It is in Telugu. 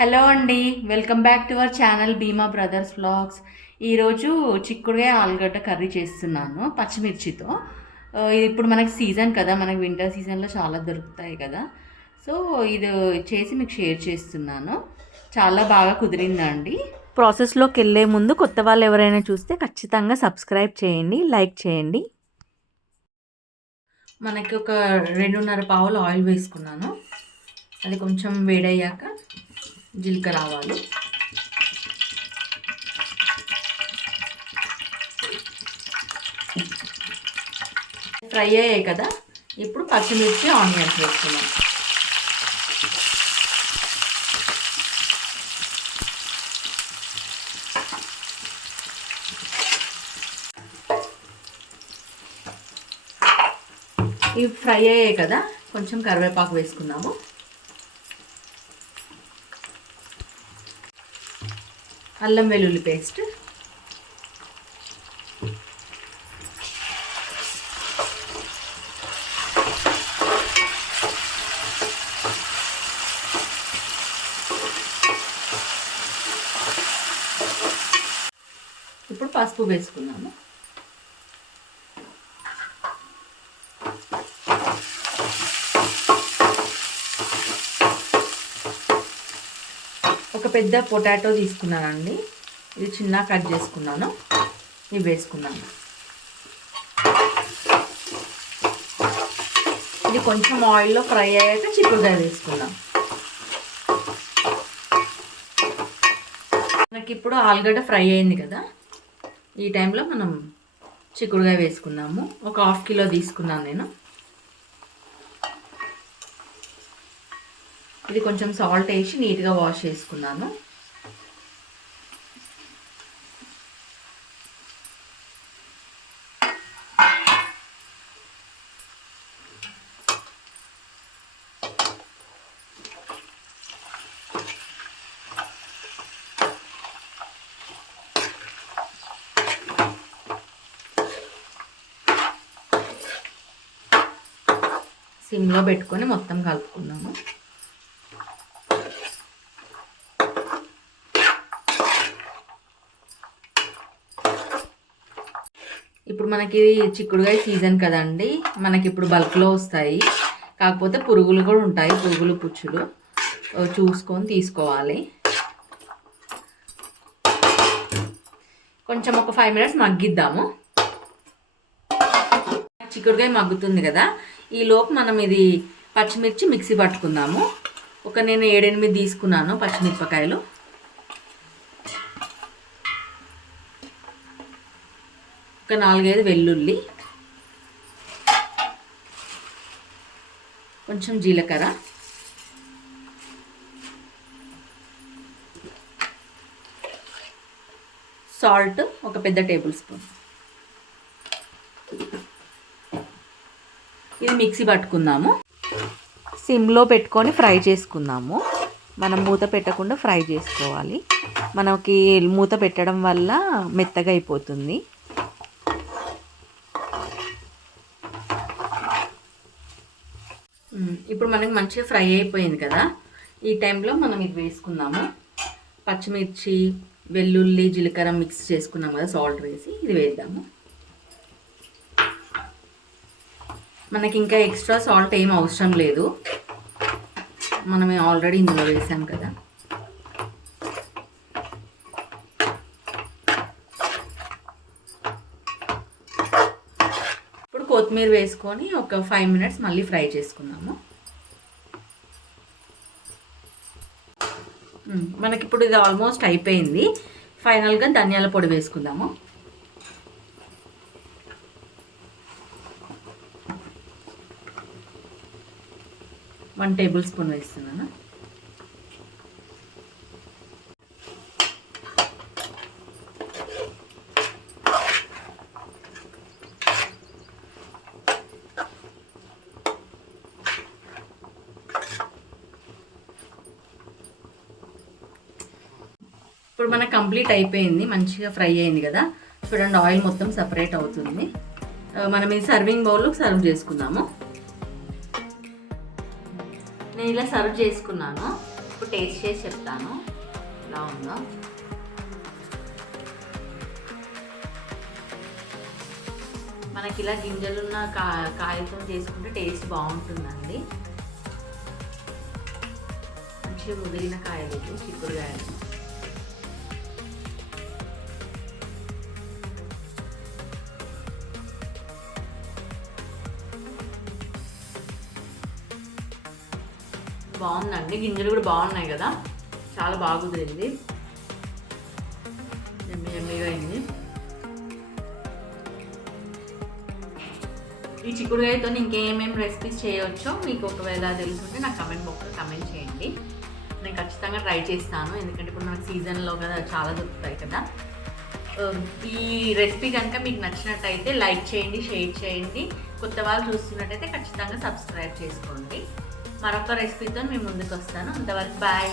హలో అండి. Welcome back to our channel Bhima brothers vlogs. ఈరోజు చిక్కుడుకాయ ఆలుగడ్డ కర్రీ చేస్తున్నాను పచ్చిమిర్చితో. ఇది ఇప్పుడు మనకి సీజన్ కదా, మనకి వింటర్ సీజన్లో చాలా దొరుకుతాయి కదా. సో ఇది చేసి మీకు షేర్ చేస్తున్నాను. చాలా బాగా కుదిరిందండి. ప్రాసెస్లోకి వెళ్ళే ముందు కొత్త వాళ్ళు ఎవరైనా చూస్తే ఖచ్చితంగా సబ్స్క్రైబ్ చేయండి, లైక్ చేయండి. మనకి ఒక 2.5 పావులు ఆయిల్ వేసుకున్నాను. అది కొంచెం వేడయ్యాక జీలకర్ర ఆవాలు, ఫ్రై అయ్యాయి కదా. ఇప్పుడు పచ్చిమిర్చి ఆనియన్స్ వేసుకున్నాం. ఇవి ఫ్రై అయ్యాయి కదా, కొంచెం కరివేపాకు వేసుకున్నాము. అల్లం వెల్లుల్లి పేస్ట్, ఇప్పుడు పసుపు వేసుకున్నాము. ఒక పెద్ద పొటాటో తీసుకున్నానండి, ఇది చిన్న కట్ చేసుకున్నాను. ఇవి వేసుకున్నాను. ఇది కొంచెం ఆయిల్లో ఫ్రై అయ్యాక చిక్కుడుకాయ వేసుకున్నాం. మనకి ఇప్పుడు ఆలుగడ్డ ఫ్రై అయింది కదా, ఈ టైంలో మనం చిక్కుడుకాయ వేసుకున్నాము. ఒక 1/2 కిలో తీసుకున్నాను నేను. ఇది కొంచెం సాల్ట్ వేసి నీట్గా వాష్ చేసుకున్నాను. సిమ్లో పెట్టుకొని మొత్తం కలుపుకున్నాము. ఇప్పుడు మనకి చిక్కుడుకాయ సీజన్ కదండి, మనకి ఇప్పుడు బల్క్లో వస్తాయి. కాకపోతే పురుగులు కూడా ఉంటాయి, పురుగులు పుచ్చులు చూసుకొని తీసుకోవాలి. కొంచెం ఒక 5 మినిట్స్ మగ్గిద్దాము. చిక్కుడుకాయ మగ్గుతుంది కదా, ఈ లోపు మనం ఇది పచ్చిమిర్చి మిక్సీ పట్టుకుందాము. నేను 7-8 తీసుకున్నాను పచ్చిమిరపకాయలు. ఒక 4-5 వెల్లుల్లి, కొంచెం జీలకర్ర, సాల్ట్ ఒక పెద్ద టేబుల్ స్పూన్. ఇది మిక్సీ పట్టుకుందాము. సిమ్లో పెట్టుకొని ఫ్రై చేసుకుందాము. మనం మూత పెట్టకుండా ఫ్రై చేసుకోవాలి. మనకి మూత పెట్టడం వల్ల మెత్తగా అయిపోతుంది. ఇప్పుడు మనకి మంచిగా ఫ్రై అయిపోయింది కదా, ఈ టైంలో మనం ఇది వేసుకుందాము. పచ్చిమిర్చి, వెల్లుల్లి, జీలకర్ర మిక్స్ చేసుకున్నాం కదా, సాల్ట్ వేసి ఇది వేద్దాము. మనకి ఇంకా ఎక్స్ట్రా సాల్ట్ ఏం అవసరం లేదు, మనం ఆల్రెడీ ఇందులో వేసాం కదా. ఇప్పుడు కొత్తిమీర వేసుకొని ఒక 5 మినిట్స్ మళ్ళీ ఫ్రై చేసుకుందాము. మనకి ఇప్పుడు ఇది ఆల్మోస్ట్ అయిపోయింది. ఫైనల్గా ధనియాల పొడి వేసుకుందాము. వన్ టేబుల్ స్పూన్ వేస్తున్నాను. ఇప్పుడు మనకు కంప్లీట్ అయిపోయింది, మంచిగా ఫ్రై అయింది కదా. చూడండి, ఆయిల్ మొత్తం సపరేట్ అవుతుంది. మనం ఇది సర్వింగ్ బౌల్లో సర్వ్ చేసుకుందాము. నేను ఇలా సర్వ్ చేసుకున్నాను. ఇప్పుడు టేస్ట్ చేసి చెప్తాను ఎలా ఉందో. మనకి ఇలా గింజలున్న కాయతో చేసుకుంటే టేస్ట్ బాగుంటుందండి. మంచిగా ముదిరిన కాయలు చిక్కుడుకాయలు. బాగుందండి, గింజలు కూడా బాగున్నాయి కదా, చాలా బాగా కుదిరింది, ఎమ్మిగా అయింది. ఈ చిక్కుడుకాయతో ఇంకేమేమి రెసిపీస్ చేయవచ్చో మీకు ఒకవేళ తెలుసుంటే నాకు కమెంట్ బాక్స్లో కమెంట్ చేయండి. నేను ఖచ్చితంగా ట్రై చేస్తాను, ఎందుకంటే ఇప్పుడు మనకు సీజన్లో కదా చాలా దొరుకుతాయి కదా. ఈ రెసిపీ కనుక మీకు నచ్చినట్టయితే లైక్ చేయండి, షేర్ చేయండి. కొత్త వాళ్ళు చూస్తున్నట్టయితే ఖచ్చితంగా సబ్స్క్రైబ్ చేసుకోండి. మరొక రెసిపీతో మేము ముందుకు వస్తాను. అంతవరకు బాయ్.